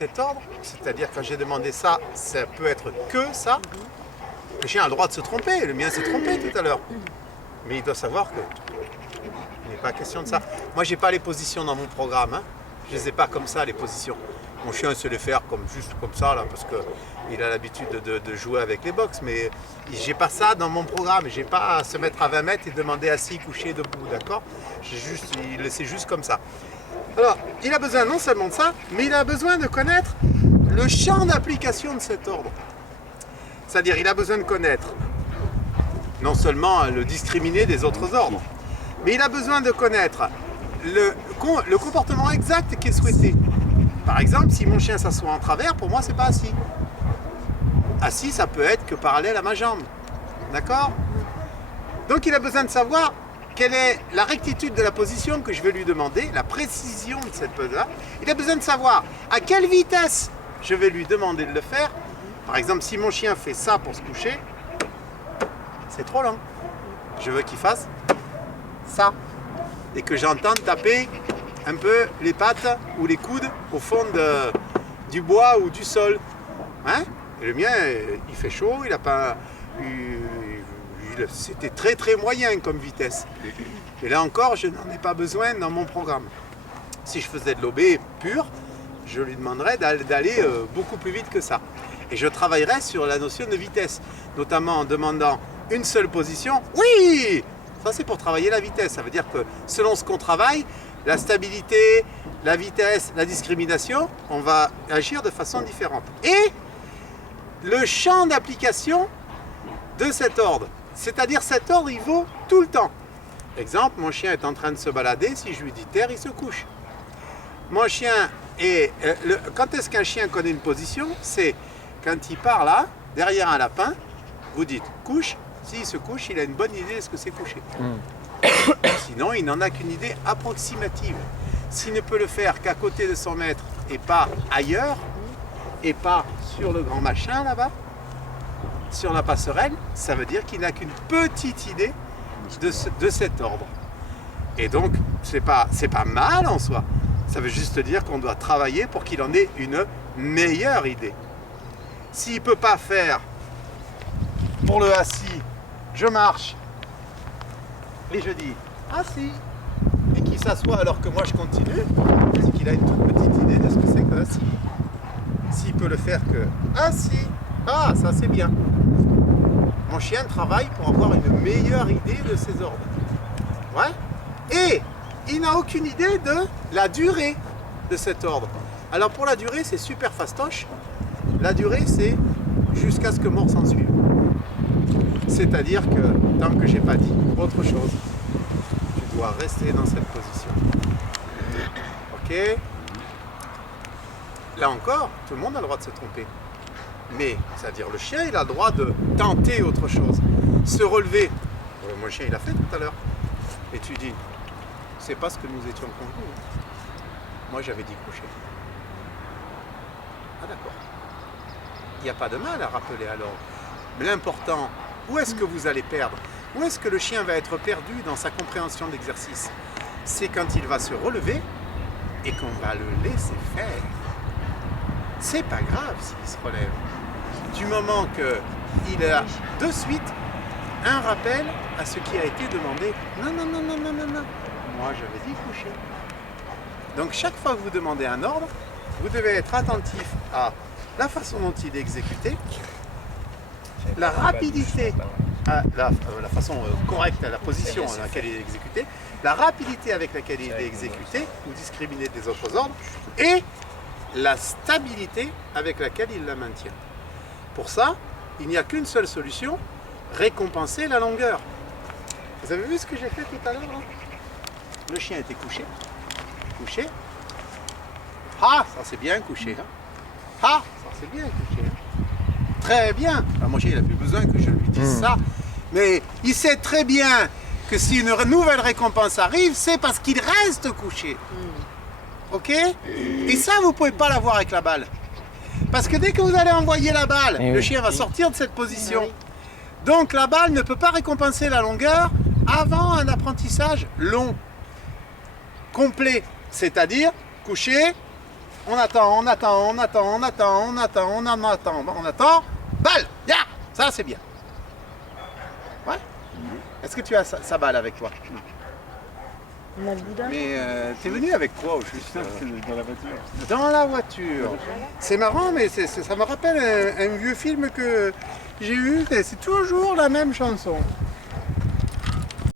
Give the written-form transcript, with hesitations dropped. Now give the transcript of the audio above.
cet ordre, c'est-à-dire quand j'ai demandé ça, ça peut être que ça. Le chien a le droit de se tromper, le mien s'est trompé tout à l'heure. Mais il doit savoir que il n'est pas question de ça. Moi, j'ai pas les positions dans mon programme, hein. Je les ai pas comme ça, les positions. Mon chien sait les faire juste comme ça, là, parce qu'il a l'habitude de jouer avec les box, mais j'ai pas ça dans mon programme. J'ai pas à se mettre à 20 mètres et demander assis, couché, debout, d'accord? Il le sait juste comme ça. Alors, il a besoin non seulement de ça, mais il a besoin de connaître le champ d'application de cet ordre. C'est-à-dire, il a besoin de connaître non seulement le discriminer des autres ordres, mais il a besoin de connaître le comportement exact qui est souhaité. Par exemple, si mon chien s'assoit en travers, pour moi, c'est pas assis. Assis, ça peut être que parallèle à ma jambe. D'accord? Donc, il a besoin de savoir quelle est la rectitude de la position que je vais lui demander, la précision de cette pose-là. Il a besoin de savoir à quelle vitesse je vais lui demander de le faire. Par exemple, si mon chien fait ça pour se coucher, c'est trop lent. Je veux qu'il fasse ça. Et que j'entende taper un peu les pattes ou les coudes au fond du bois ou du sol. Hein? Et le mien, il fait chaud, il a pas... C'était très très moyen comme vitesse. Et là encore, je n'en ai pas besoin dans mon programme. Si je faisais de l'OB pur, je lui demanderais d'aller beaucoup plus vite que ça. Et je travaillerais sur la notion de vitesse, notamment en demandant une seule position. Oui! Ça, c'est pour travailler la vitesse. Ça veut dire que selon ce qu'on travaille, la stabilité, la vitesse, la discrimination, on va agir de façon différente. Et le champ d'application de cet ordre, c'est-à-dire cet ordre, il vaut tout le temps. Exemple, mon chien est en train de se balader, si je lui dis terre, il se couche. Mon chien est... quand est-ce qu'un chien connaît une position? C'est quand il part là, derrière un lapin, vous dites couche, s'il se couche, il a une bonne idée de ce que c'est coucher. Sinon, il n'en a qu'une idée approximative. S'il ne peut le faire qu'à côté de son maître et pas ailleurs, et pas sur le grand machin là-bas, sur la passerelle, ça veut dire qu'il n'a qu'une petite idée de cet ordre. Et donc, c'est pas mal en soi. Ça veut juste dire qu'on doit travailler pour qu'il en ait une meilleure idée. S'il ne peut pas faire pour le assis, je marche et je dis assis, et qu'il s'assoit alors que moi je continue, c'est qu'il a une toute petite idée de ce que c'est que assis. S'il peut le faire que assis, ah, ça c'est bien. Mon chien travaille pour avoir une meilleure idée de ses ordres. Ouais. Et il n'a aucune idée de la durée de cet ordre. Alors pour la durée, c'est super fastoche. La durée, c'est jusqu'à ce que mort s'en suive. C'est-à-dire que tant que j'ai pas dit autre chose, tu dois rester dans cette position. Ok? Là encore, tout le monde a le droit de se tromper. Mais, c'est-à-dire le chien, il a le droit de tenter autre chose. Se relever. Mon chien, il a fait tout à l'heure. Et tu dis, c'est pas ce que nous étions convenus. Moi, j'avais dit coucher. Ah d'accord. Il n'y a pas de mal à rappeler alors. Mais l'important, où est-ce que vous allez perdre? Où est-ce que le chien va être perdu dans sa compréhension d'exercice? C'est quand il va se relever et qu'on va le laisser faire. C'est pas grave s'il se relève. Du moment qu'il a de suite un rappel à ce qui a été demandé. Non, non, non, non, non, non, non. Moi, j'avais dit coucher. Donc, chaque fois que vous demandez un ordre, vous devez être attentif à la façon dont il est exécuté, la rapidité, la façon correcte, la position dans laquelle il est exécuté, la rapidité avec laquelle il est exécuté, ou discriminer des autres ordres, et la stabilité avec laquelle il la maintient. Pour ça, il n'y a qu'une seule solution, récompenser la longueur. Vous avez vu ce que j'ai fait tout à l'heure? Le chien était couché. Couché. Ah, ça c'est bien couché. Hein. Ah, ça c'est bien couché. Hein. Très bien. Alors, mon chien, il n'a plus besoin que je lui dise ça. Mais il sait très bien que si une nouvelle récompense arrive, c'est parce qu'il reste couché. Ok? Et ça, vous ne pouvez pas l'avoir avec la balle. Parce que dès que vous allez envoyer la balle, le chien va sortir de cette position. Donc la balle ne peut pas récompenser la longueur avant un apprentissage long, complet. C'est-à-dire, couché, on attend, on attend, on attend, on attend, on attend, on en attend, on attend. Balle! Ya! Ça, c'est bien. Ouais? Est-ce que tu as sa balle avec toi? On a le boudin. Mais t'es venu avec quoi au juste? Dans la voiture. Dans la voiture. C'est marrant, mais ça me rappelle un vieux film que j'ai eu, et c'est toujours la même chanson.